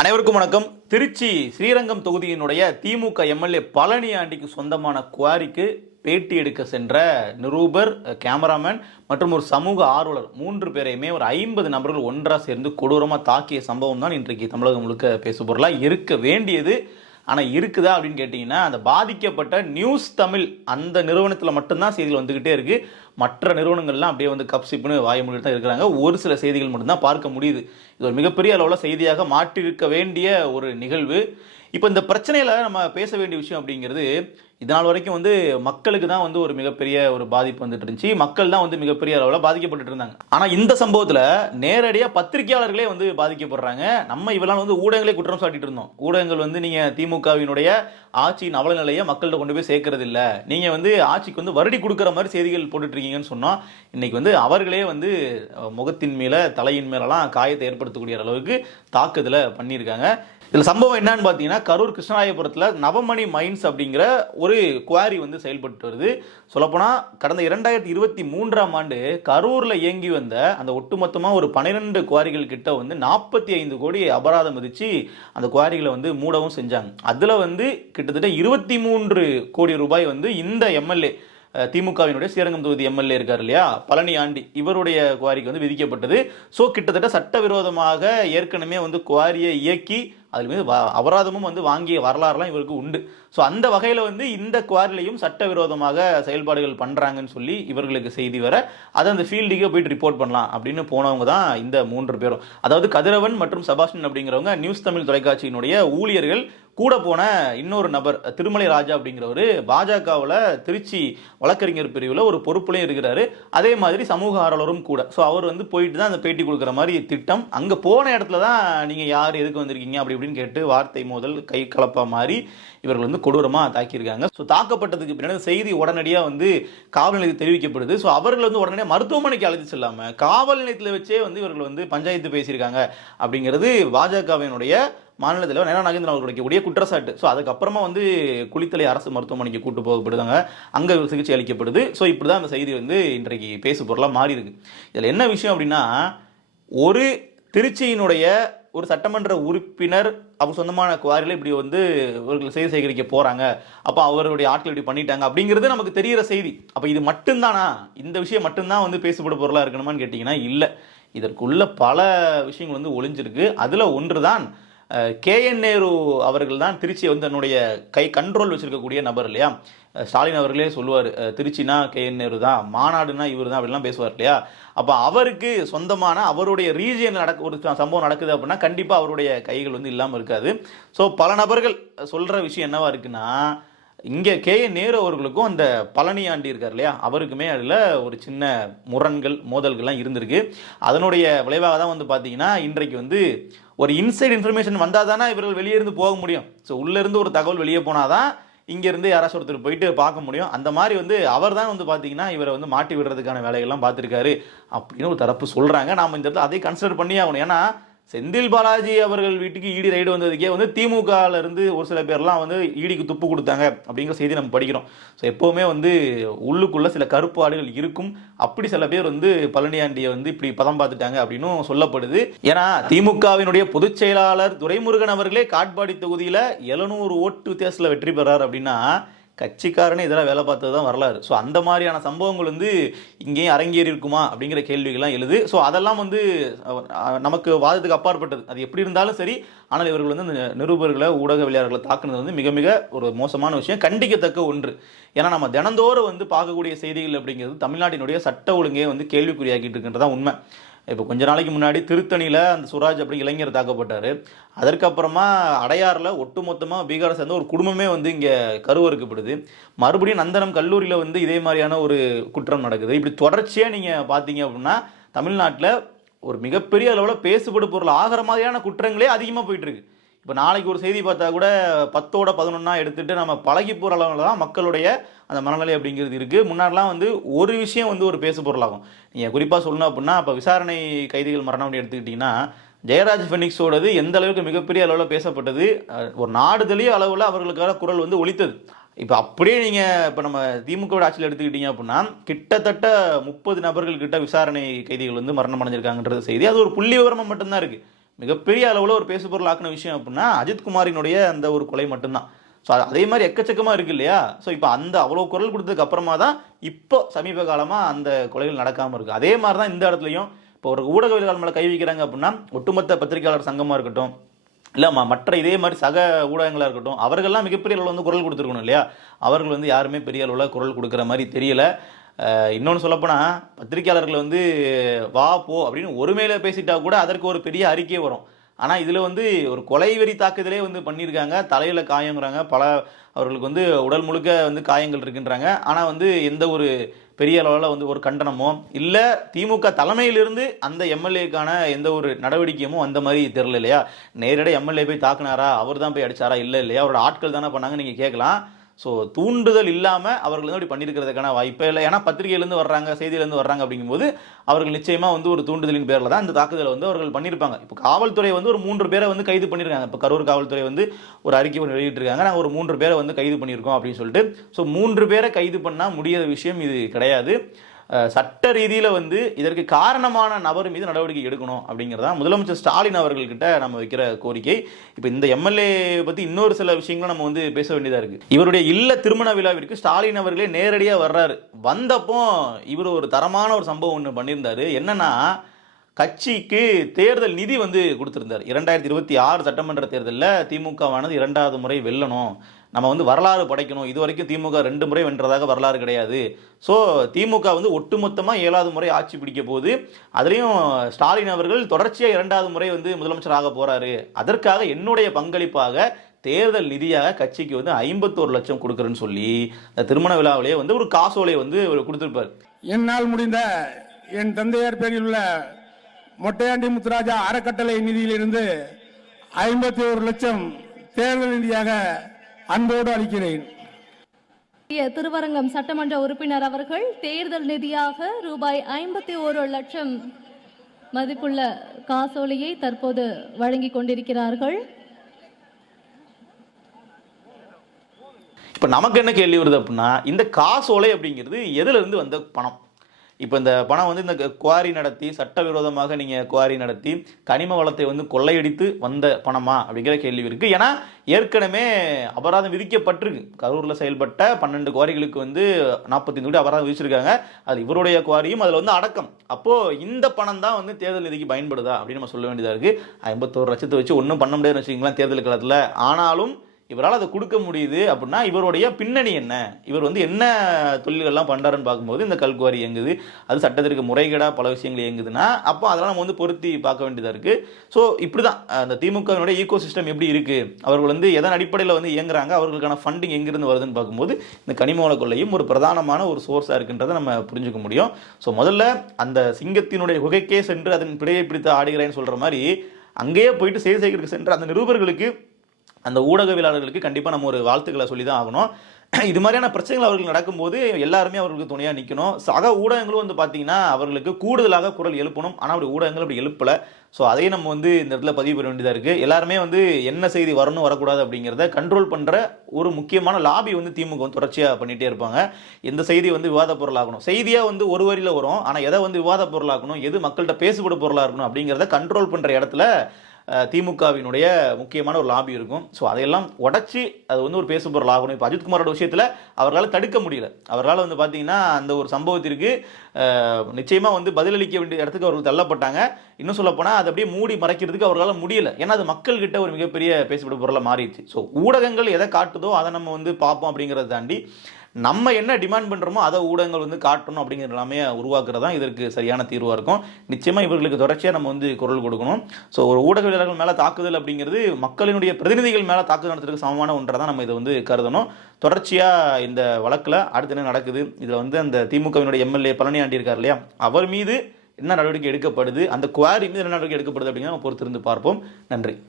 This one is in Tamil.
அனைவருக்கும் வணக்கம். திருச்சி ஸ்ரீரங்கம் தொகுதியினுடைய திமுக எம்எல்ஏ பழனி ஆண்டிக்கு சொந்தமான குவாரிக்கு பேட்டி எடுக்க சென்ற நிரூபர் கேமராமேன் மற்றும் ஒரு சமூக ஆர்வலர். மூன்று பேரையுமே ஒரு ஐம்பது நபர்கள் ஒன்றாக சேர்ந்து கொடூரமாக தாக்கிய சம்பவம் தான் இன்றைக்கு தமிழகம் முழுக்க பேசுபொருளாக இருக்க வேண்டியது. ஆனால் இருக்குதா அப்படின்னு கேட்டிங்கன்னா அந்த பாதிக்கப்பட்ட நியூஸ் தமிழ் அந்த நிறுவனத்தில் மட்டும்தான் செய்திகள் வந்துக்கிட்டே இருக்குது மற்ற நிறுவனங்கள்லாம் அப்படியே வந்து கப்சிப்புன்னு வாய மொழியில் தான் இருக்கிறாங்க. ஒரு சில செய்திகள் மட்டும்தான் பார்க்க முடியுது. இது ஒரு மிகப்பெரிய அளவில் செய்தியாக மாற்றிருக்க வேண்டிய ஒரு நிகழ்வு. இப்போ இந்த பிரச்சனையில் நம்ம பேச வேண்டிய விஷயம் அப்படிங்கிறது இதனால் வரைக்கும் வந்து மக்களுக்கு தான் வந்து ஒரு மிகப்பெரிய ஒரு பாதிப்பு வந்துட்டு இருந்துச்சு. மக்கள் தான் வந்து மிகப்பெரிய அளவில் பாதிக்கப்பட்டு இருந்தாங்க. ஆனால் இந்த சம்பவத்தில் நேரடியாக பத்திரிகையாளர்களே வந்து பாதிக்கப்படுறாங்க. நம்ம இவெல்லாம் வந்து ஊடகங்களே குற்றம் சாட்டிட்டு இருந்தோம். ஊடகங்கள் வந்து நீங்கள் திமுகவினுடைய ஆட்சியின் அவல நிலையை மக்கள்கிட்ட கொண்டு போய் சேர்க்கறது இல்லை நீங்கள் வந்து ஆட்சிக்கு வந்து வருடி கொடுக்குற மாதிரி செய்திகள் போட்டுட்ருக்கீங்கன்னு சொன்னால் இன்றைக்கி வந்து அவர்களே வந்து முகத்தின் மேலே தலையின் மேலெல்லாம் காயத்தை ஏற்படுத்தக்கூடிய அளவுக்கு தாக்குதலை பண்ணியிருக்காங்க. இதில் சம்பவம் என்னன்னு பார்த்தீங்கன்னா கரூர் கிருஷ்ணராயபுரத்தில் நவமணி மைன்ஸ் அப்படிங்கிற ஒரு குவாரி வந்து செயல்பட்டு வருது. சொல்லப்போனால் கடந்த இரண்டாயிரத்தி இருபத்தி மூன்றாம் ஆண்டு கரூரில் இயங்கி வந்த அந்த ஒட்டுமொத்தமாக ஒரு பன்னிரெண்டு குவாரிகள் கிட்ட வந்து நாற்பத்தி ஐந்து கோடி அபராதம் விதித்து அந்த குவாரிகளை வந்து மூடவும் செஞ்சாங்க. அதில் வந்து கிட்டத்தட்ட இருபத்தி மூன்று கோடி ரூபாய் வந்து இந்த எம்எல்ஏ திமுகவினுடைய ஸ்ரீரங்கம் தொகுதி எம்எல்ஏ இருக்கார் இல்லையா? பழனி ஆண்டி இவருடைய குவாரிக்கு வந்து விதிக்கப்பட்டது. ஸோ கிட்டத்தட்ட சட்டவிரோதமாக ஏற்கனவே வந்து குவாரியை இயக்கி அதில் மீது வ- அபராதமும் வந்து வாங்கிய வரலாறுலாம் இவருக்கு உண்டு. ஸோ அந்த வகையில் வந்து இந்த குவாரிலையும் சட்டவிரோதமாக செயல்பாடுகள் பண்ணுறாங்கன்னு சொல்லி இவர்களுக்கு செய்தி வர அதை அந்த ஃபீல்டுக்கே போயிட்டு ரிப்போர்ட் பண்ணலாம் அப்படின்னு போனவங்க தான் இந்த மூன்று பேரும். அதாவது கதிரவன் மற்றும் சபாஷன் அப்படிங்கிறவங்க நியூஸ் தமிழ் தொலைக்காட்சியினுடைய ஊழியர்கள் கூட போன இன்னொரு நபர் திருமலை ராஜா அப்படிங்கிறவர் பாஜகவில் திருச்சி வழக்கறிஞர் பிரிவில் ஒரு பொறுப்புலையும் இருக்கிறாரு. அதே மாதிரி சமூக ஆர்வலரும் கூட. ஸோ அவர் வந்து போயிட்டு தான் அந்த பேட்டி கொடுக்குற மாதிரி திட்டம். அங்கே போன இடத்துல தான் நீங்கள் யார் எதுக்கு வந்திருக்கீங்க அப்படி இப்படின்னு கேட்டு வார்த்தை மோதல் கை கலப்பா மாதிரி இவர்கள் வந்து கொடூரமாக தாக்கியிருக்காங்க. ஸோ தாக்கப்பட்டதுக்கு பின்னாடி செய்தி உடனடியாக வந்து காவல் நிலையத்துக்கு தெரிவிக்கப்படுது. ஸோ அவர்கள் வந்து உடனடியாக மருத்துவமனைக்கு அழைத்து செல்லாமல் காவல் நிலையத்தில் வச்சே வந்து இவர்கள் வந்து பஞ்சாயத்து பேசியிருக்காங்க அப்படிங்கிறது பாஜகவினுடைய மாநில தலைவர் நேரா நாகேந்திரன் அவர்கள் கிடைக்கக்கூடிய குற்றச்சாட்டு. ஸோ அதுக்கப்புறமா வந்து குளித்தலை அரசு மருத்துவமனைக்கு கூட்டு போகப்படுதாங்க. அங்கே சிகிச்சை அளிக்கப்படுது. ஸோ இப்படி தான் அந்த செய்தி வந்து இன்றைக்கு பேசு பொருளாக மாறி இருக்கு இதில் என்ன விஷயம் அப்படின்னா ஒரு திருச்சியினுடைய ஒரு சட்டமன்ற உறுப்பினர் அவங்க சொந்தமான குவாரியில் இப்படி வந்து இவர்கள் செய்தி சேகரிக்க போகிறாங்க அப்போ அவருடைய ஆட்கள் இப்படி பண்ணிட்டாங்க அப்படிங்கிறது நமக்கு தெரிகிற செய்தி. அப்போ இது மட்டும்தானா? இந்த விஷயம் மட்டும்தான் வந்து பேசப்பட பொருளாக இருக்கணுமான்னு கேட்டிங்கன்னா இல்லை. இதற்குள்ள பல விஷயங்கள் வந்து ஒளிஞ்சிருக்கு. அதில் ஒன்று தான் கேஎன் நேரு அவர்கள் தான் திருச்சி வந்து தன்னுடைய கை கண்ட்ரோல் வச்சுருக்கக்கூடிய நபர் இல்லையா? ஸ்டாலின் அவர்களே சொல்லுவார். திருச்சினா கேஎன் நேரு தான் மாநாடுனா இவர் தான் அப்படிலாம் பேசுவார் இல்லையா? அப்போ அவருக்கு சொந்தமான அவருடைய ரீஜியன் நடக்க ஒரு சம்பவம் நடக்குது அப்படின்னா கண்டிப்பாக அவருடைய கைகள் வந்து இல்லாமல் இருக்காது. ஸோ பல நபர்கள் சொல்கிற விஷயம் என்னவா இருக்குன்னா இங்கே கே என் நேரு அவர்களுக்கும் அந்த பழனி ஆண்டி இருக்கார் இல்லையா? அவருக்குமே அதில் ஒரு சின்ன முரண்கள் மோதல்கள்லாம் இருந்திருக்கு. அதனுடைய விளைவாக தான் வந்து பார்த்தீங்கன்னா இன்றைக்கு வந்து ஒரு இன்சைட் இன்ஃபர்மேஷன் வந்தால் தானே இவர்கள் வெளியேருந்து போக முடியும். ஸோ உள்ளேருந்து ஒரு தகவல் வெளியே போனாதான் இங்கேருந்து யாராச்சும் ஒருத்தர் போயிட்டு பார்க்க முடியும். அந்த மாதிரி வந்து அவர் தான் வந்து பார்த்தீங்கன்னா இவரை வந்து மாட்டி விடுறதுக்கான வேலைகள்லாம் பார்த்துருக்காரு அப்படின்னு ஒரு தரப்பு சொல்கிறாங்க நாம் இந்த இடத்துல அதை கன்சிடர் பண்ணி ஆகணும். ஏன்னா செந்தில் பாலாஜி அவர்கள் வீட்டுக்கு ஈடி ரைடு வந்ததுக்கே வந்து திமுகல இருந்து ஒரு சில பேர்லாம் வந்து ஈடிக்கு துப்பு கொடுத்தாங்க அப்படிங்கிற செய்தி நம்ம படிக்கிறோம். ஸோ எப்போவுமே வந்து உள்ளுக்குள்ள சில கருப்பாடுகள் இருக்கும். அப்படி சில பேர் வந்து பழனியாண்டியை வந்து இப்படி பதம் பார்த்துட்டாங்க அப்படின்னும் சொல்லப்படுது. ஏன்னா திமுகவினுடைய பொதுச் செயலாளர் துரைமுருகன் அவர்களே காட்பாடி தொகுதியில் எழுநூறு ஓட்டு வித்தியாசத்தில் வெற்றி பெறார் அப்படின்னா கட்சிக்காரனே இதெல்லாம் வேலை பார்த்தது தான் வரலாறு. ஸோ அந்த மாதிரியான சம்பவங்கள் வந்து இங்கேயும் அரங்கேறி இருக்குமா அப்படிங்கிற கேள்விகள்லாம் எழுது. ஸோ அதெல்லாம் வந்து நமக்கு வாதத்துக்கு அப்பாற்பட்டது. அது எப்படி இருந்தாலும் சரி ஆனால் இவர்கள் வந்து அந்த நிருபர்களை ஊடகவியலாளர்களை தாக்குனது வந்து மிக மிக ஒரு மோசமான விஷயம். கண்டிக்கத்தக்க ஒன்று. ஏன்னா நம்ம தினந்தோறும் வந்து பார்க்கக்கூடிய செய்திகள் அப்படிங்கிறது தமிழ்நாட்டினுடைய சட்ட ஒழுங்கே வந்து கேள்விக்குறியாக்கிட்டு இருக்கின்றதான் உண்மை. இப்போ கொஞ்ச நாளைக்கு முன்னாடி திருத்தணியில் அந்த சுராஜ் அப்படி இளைஞர் தாக்கப்பட்டார். அதற்கப்புறமா அடையாறில் ஒட்டுமொத்தமாக பீகாரை சேர்ந்த ஒரு குடும்பமே வந்து இங்கே கருவறுக்கப்படுது மறுபடியும் நந்தனம் கல்லூரியில் வந்து இதே மாதிரியான ஒரு குற்றம் நடக்குது. இப்படி தொடர்ச்சியாக நீங்கள் பார்த்தீங்க அப்படின்னா தமிழ்நாட்டில் ஒரு மிகப்பெரிய அளவில் பேசுபடு பொருள் ஆகிற மாதிரியான குற்றங்களே அதிகமாக போயிட்டுருக்கு இப்போ நாளைக்கு ஒரு செய்தி பார்த்தா கூட பத்தோட பதினொன்னா எடுத்துகிட்டு நம்ம பழகி போகிற அளவில் தான் மக்களுடைய அந்த மனநிலை அப்படிங்கிறது இருக்குது முன்னாடிலாம் வந்து ஒரு விஷயம் வந்து ஒரு பேசு பொருளாகும். நீங்கள் குறிப்பாக சொல்லணும் அப்படின்னா இப்போ விசாரணை கைதிகள் மரணம் அப்படி எடுத்துக்கிட்டிங்கன்னா ஜெயராஜ் ஃபெனிக்ஸோடது எந்த அளவுக்கு மிகப்பெரிய அளவில் பேசப்பட்டது? ஒரு நாடுதலிய அளவில் அவர்களுக்கான குரல் வந்து ஒழித்தது இப்போ அப்படியே நீங்கள் இப்போ நம்ம திமுக ஆட்சியில் எடுத்துக்கிட்டீங்க அப்படின்னா கிட்டத்தட்ட முப்பது நபர்கள் கிட்ட விசாரணை கைதிகள் வந்து மரணம் அடைஞ்சிருக்காங்கன்றது செய்தி. அது ஒரு புள்ளி விவரமாக மட்டும்தான் இருக்குது மிகப்பெரிய அளவில் ஒரு பேசுபொருள் ஆக்கின விஷயம் அப்படின்னா அஜித்குமாரினுடைய அந்த ஒரு கொலை மட்டும்தான். ஸோ அதே மாதிரி எக்கச்சக்கமாக இருக்கு இல்லையா? ஸோ இப்போ அந்த அவ்வளோ குரல் கொடுத்ததுக்கு அப்புறமா தான் இப்போ சமீப காலமாக அந்த கொலைகள் நடக்காமல் இருக்குது அதே மாதிரி தான் இந்த இடத்துலையும் இப்போ ஒரு ஊடகவியலாளர் மேலே கை வைக்கிறாங்க அப்படின்னா ஒட்டுமொத்த பத்திரிகையாளர் சங்கமாக இருக்கட்டும் இல்லை மற்ற இதே மாதிரி சக ஊடகங்களாக இருக்கட்டும் அவர்கள்லாம் மிகப்பெரிய அளவில் வந்து குரல் கொடுத்துருக்கணும் இல்லையா? அவர்கள் வந்து யாருமே பெரிய அளவில் குரல் கொடுக்குற மாதிரி தெரியல. இன்னொன்று சொல்லப்போனால் பத்திரிகையாளர்கள் வந்து வா போ அப்படின்னு ஒருமையில் பேசிட்டா கூட அதற்கு ஒரு பெரிய அறிக்கை வரும். ஆனால் இதில் வந்து ஒரு கொலை வெறி தாக்குதலே வந்து பண்ணியிருக்காங்க. தலையில் காயங்கிறாங்க. பல அவர்களுக்கு வந்து உடல் முழுக்க வந்து காயங்கள் இருக்குன்றாங்க. ஆனால் வந்து எந்த ஒரு பெரிய அளவில் வந்து ஒரு கண்டனமோ இல்லை திமுக தலைமையிலிருந்து அந்த எம்எல்ஏக்கான எந்த ஒரு நடவடிக்கையுமோ அந்த மாதிரி தெரில இல்லையா? நேரடியாக எம்எல்ஏ போய் தாக்குனாரா? அவர் தான் போய் அடிச்சாரா? இல்லை இல்லையா? அவரோட ஆட்கள் தானே பண்ணாங்க நீங்கள் கேட்கலாம். ஸோ தூண்டுதல் இல்லாமல் அவர்கள் வந்து அப்படி பண்ணியிருக்கிறதுக்கான வாய்ப்பே இல்லை. ஏன்னா பத்திரிகையிலேருந்து வர்றாங்க செய்தியிலேருந்து வர்றாங்க அப்படிங்கும்போது அவர்கள் நிச்சயமாக வந்து ஒரு தூண்டுதலின் பேரில் தான் இந்த தாக்குதலை வந்து அவர்கள் பண்ணியிருப்பாங்க இப்போ காவல்துறை வந்து ஒரு மூன்று பேரை வந்து கைது பண்ணியிருக்காங்க இப்போ கரூர் காவல்துறை வந்து ஒரு அறிக்கை ஒன்று வெளியிட்டிருக்காங்க. நாங்கள் ஒரு மூன்று பேரை வந்து கைது பண்ணியிருக்கோம் அப்படின்னு சொல்லிட்டு. ஸோ மூன்று பேரை கைது பண்ணால் முடியாத விஷயம் இது கிடையாது. சட்ட ரீதியில் வந்து இதற்கு காரணமான நபர் மீது நடவடிக்கை எடுக்கணும் அப்படிங்கிறதா முதலமைச்சர் ஸ்டாலின் அவர்கள்கிட்ட நம்ம வைக்கிற கோரிக்கை. இப்போ இந்த எம்எல்ஏ பற்றி இன்னொரு சில விஷயங்களும் நம்ம வந்து பேச வேண்டியதாக இருக்குது இவருடைய இல்ல திருமண விழாவிற்கு ஸ்டாலின் அவர்களே நேரடியாக வர்றாரு. வந்தப்போ இவர் ஒரு தரமான ஒரு சம்பவம் ஒன்று பண்ணியிருந்தாரு. என்னன்னா கட்சிக்கு தேர்தல் நிதி வந்து கொடுத்துருந்தார். இரண்டாயிரத்தி இருபத்தி ஆறு சட்டமன்ற தேர்தலில் திமுகவானது இரண்டாவது முறை வெல்லணும். நம்ம வந்து வரலாறு படைக்கணும். இது வரைக்கும் திமுக ரெண்டு முறை வென்றதாக வரலாறு கிடையாது. ஸோ திமுக வந்து ஒட்டுமொத்தமாக ஏழாவது முறை ஆட்சி பிடிக்க போகுது. அதுலேயும் ஸ்டாலின் அவர்கள் தொடர்ச்சியாக இரண்டாவது முறை வந்து முதலமைச்சர் ஆக போகிறாரு அதற்காக என்னுடைய பங்களிப்பாக தேர்தல் நிதியாக கட்சிக்கு வந்து ஐம்பத்தோரு லட்சம் கொடுக்குறேன்னு சொல்லி இந்த திருமண விழாவிலேயே வந்து ஒரு காசோலை வந்து கொடுத்துருப்பார். என்னால் முடிந்த என் தந்தையார் பேரில் உள்ள மொட்டையாண்டி முத்துராஜா அறக்கட்டளை நிதியிலிருந்து ஐம்பத்தி ஒரு லட்சம் தேர்தல் நிதியாக அன்போடு அளிக்கிறேன். திருவரங்கம் சட்டமன்ற உறுப்பினர் அவர்கள் தேர்தல் நிதியாக ரூபாய் ஐம்பத்தி ஒரு லட்சம் மதிப்புள்ள காசோலையை தற்போது வழங்கிக் கொண்டிருக்கிறார்கள். இப்போ நமக்கு என்ன கேள்வி வருது அப்படின்னா இந்த காசோலை அப்படிங்கிறது எதுல இருந்து வந்த பணம்? இப்போ இந்த பணம் வந்து இந்த குவாரி நடத்தி சட்டவிரோதமாக நீங்கள் குவாரி நடத்தி கனிம வளத்தை வந்து கொள்ளையடித்து வந்த பணமா அப்படிங்கிற கேள்வி இருக்குது ஏன்னா ஏற்கனவே அபராதம் விதிக்கப்பட்டிருக்கு. கரூரில் செயல்பட்ட பன்னெண்டு குவாரிகளுக்கு வந்து நாற்பத்தஞ்சு கோடி அபராதம் விதிச்சிருக்காங்க. அது இவருடைய குவாரியும் அதில் வந்து அடக்கம். அப்போது இந்த பணம் தான் வந்து தேர்தல் நிதிக்கு பயன்படுதா அப்படின்னு நம்ம சொல்ல வேண்டியதாக இருக்குது ஐம்பத்தோரு லட்சத்தை வச்சு ஒன்றும் பண்ண முடியாதுன்னு வச்சுக்கிங்களா தேர்தல் காலத்தில் ஆனாலும் இவரால் அதை கொடுக்க முடியுது அப்படின்னா இவருடைய பின்னணி என்ன? இவர் வந்து என்ன தொழில்கள்லாம் பண்ணுறாருன்னு பார்க்கும்போது இந்த கல்குவாரி இயங்குது அது சட்டத்திற்கு முறைகேடாக பல விஷயங்கள் இயங்குதுன்னா அப்போ அதெல்லாம் நம்ம வந்து பொருத்தி பார்க்க வேண்டியதாக இருக்குது ஸோ இப்படி தான் அந்த திமுகவினுடைய ஈகோ சிஸ்டம் எப்படி இருக்குது அவர்கள் வந்து எதன் அடிப்படையில் வந்து இயங்குறாங்க? அவர்களுக்கான ஃபண்டிங் எங்கேருந்து வருதுன்னு பார்க்கும்போது இந்த கனிமவள கொள்ளையும் ஒரு பிரதானமான ஒரு சோர்ஸாக இருக்குன்றதை நம்ம புரிஞ்சுக்க முடியும். ஸோ முதல்ல அந்த சிங்கத்தினுடைய குகைக்கே சென்று அதன் பிடையை பிடித்து ஆடுகிறேன்னு சொல்கிற மாதிரி அங்கேயே போயிட்டு செய்தி சேகரிக்க சென்ற அந்த நிருபர்களுக்கு அந்த ஊடகவியலாளர்களுக்கு கண்டிப்பாக நம்ம ஒரு வாழ்த்துக்களை சொல்லி தான் ஆகணும். இது மாதிரியான பிரச்சனைகள் அவர்கள் நடக்கும்போது எல்லாருமே அவர்களுக்கு துணையாக நிற்கணும் சக ஊடகங்களும் வந்து பார்த்தீங்கன்னா அவர்களுக்கு கூடுதலாக குரல் எழுப்பணும். ஆனால் அப்படி ஊடகங்கள் அப்படி எழுப்பலை. ஸோ அதையும் நம்ம வந்து இந்த இடத்துல பதிவு பெற வேண்டியதாக இருக்குது எல்லாருமே வந்து என்ன செய்தி வரணும் வரக்கூடாது அப்படிங்கிறத கண்ட்ரோல் பண்ணுற ஒரு முக்கியமான லாபி வந்து திமுக வந்து தொடர்ச்சியாக பண்ணிகிட்டே இருப்பாங்க. எந்த செய்தி வந்து விவாத பொருளாகணும் செய்தியாக வந்து ஒரு வரியில் வரும். ஆனால் எதை வந்து விவாத பொருளாகணும் எது மக்கள்கிட்ட பேசுபட பொருளாக இருக்கணும் அப்படிங்கிறத கண்ட்ரோல் பண்ணுற இடத்துல திமுகவினுடைய முக்கியமான ஒரு லாபி இருக்கும். ஸோ அதையெல்லாம் உடச்சி அது வந்து ஒரு பேசுபொருள் ஆகணும். இப்போ அஜித்குமாரோட விஷயத்தில் அவர்களால் தடுக்க முடியல. அவர்களால் வந்து பார்த்தீங்கன்னா அந்த ஒரு சம்பவத்திற்கு நிச்சயமாக வந்து பதிலளிக்க வேண்டிய இடத்துக்கு அவர்கள் தள்ளப்பட்டாங்க. இன்னும் சொல்லப்போனால் அதை அப்படியே மூடி மறைக்கிறதுக்கு அவர்களால் முடியல. ஏன்னா அது மக்கள்கிட்ட ஒரு மிகப்பெரிய பேசப்படும் பொருளாக மாறிடுச்சு. ஸோ ஊடகங்கள் எதை காட்டுதோ அதை நம்ம வந்து பார்ப்போம் அப்படிங்கிறத தாண்டி நம்ம என்ன டிமாண்ட் பண்ணுறோமோ அதை ஊடகங்கள் வந்து காட்டணும் அப்படிங்கிற எல்லாமே உருவாக்குறது தான் இதற்கு சரியான தீர்வாக இருக்கும். நிச்சயமாக இவர்களுக்கு தொடர்ச்சியாக நம்ம வந்து குரல் கொடுக்கணும். ஸோ ஒரு ஊடகவியலாளர்கள் மேலே தாக்குதல் அப்படிங்கிறது மக்களினுடைய பிரதிநிதிகள் மேலே தாக்குதல் நடத்துறதுக்கு சமமான ஒன்றை தான் நம்ம இதை வந்து கருதணும். தொடர்ச்சியாக இந்த வழக்கில் அடுத்து என்ன நடக்குது? இதில் வந்து அந்த திமுகவினுடைய எம்எல்ஏ பழனியாண்டி இருக்கார் இல்லையா? அவர் மீது என்ன நடவடிக்கை எடுக்கப்படுது? அந்த குவாரி மீது என்ன நடவடிக்கை எடுக்கப்படுது அப்படிங்கிறத நம்ம பொறுத்திருந்து பார்ப்போம். நன்றி.